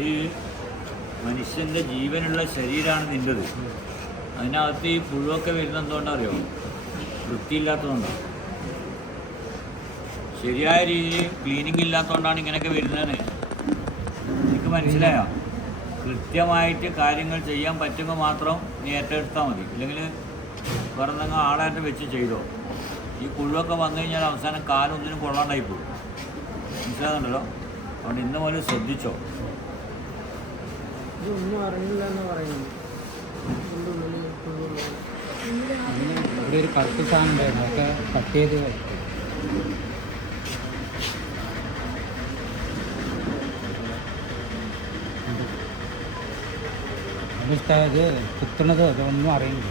ഇത് മനുഷ്യൻ്റെ ജീവനുള്ള ശരീരമാണ് നിൻ്റെത്. അതിനകത്ത് ഈ പുഴുവൊക്കെ വരുന്നത് എന്തുകൊണ്ടാണ് അറിയോ? വൃത്തിയില്ലാത്തതുകൊണ്ടാണ്. ശരിയായ രീതിയിൽ ക്ലീനിങ് ഇല്ലാത്തതുകൊണ്ടാണ് ഇങ്ങനെയൊക്കെ വരുന്നതെന്ന് എനിക്ക് മനസ്സിലായോ? കൃത്യമായിട്ട് കാര്യങ്ങൾ ചെയ്യാൻ പറ്റുമ്പോൾ മാത്രം നീ ഏറ്റെടുത്താൽ മതി. ഇല്ലെങ്കിൽ വേറെ എന്തെങ്കിലും ആളായിട്ട് വെച്ച് ചെയ്തോ. ഈ പുഴുവൊക്കെ വന്നു കഴിഞ്ഞാൽ അവസാനം കാലൊന്നിനും കൊള്ളാണ്ടായി പോകും. മനസ്സിലാകുന്നുണ്ടല്ലോ? അതുകൊണ്ട് ഇന്ന് പോലെ ശ്രദ്ധിച്ചോ. ഇതൊന്നും അറിയില്ല എന്ന് പറയുന്നു. ഇവിടെ ഒരു കറുത്ത സാധനം ഉണ്ടായിരുന്നു, അതൊക്കെ കട്ട് ചെയ്ത് ഇത് കുത്തുന്നത് അതൊന്നും അറിയില്ല.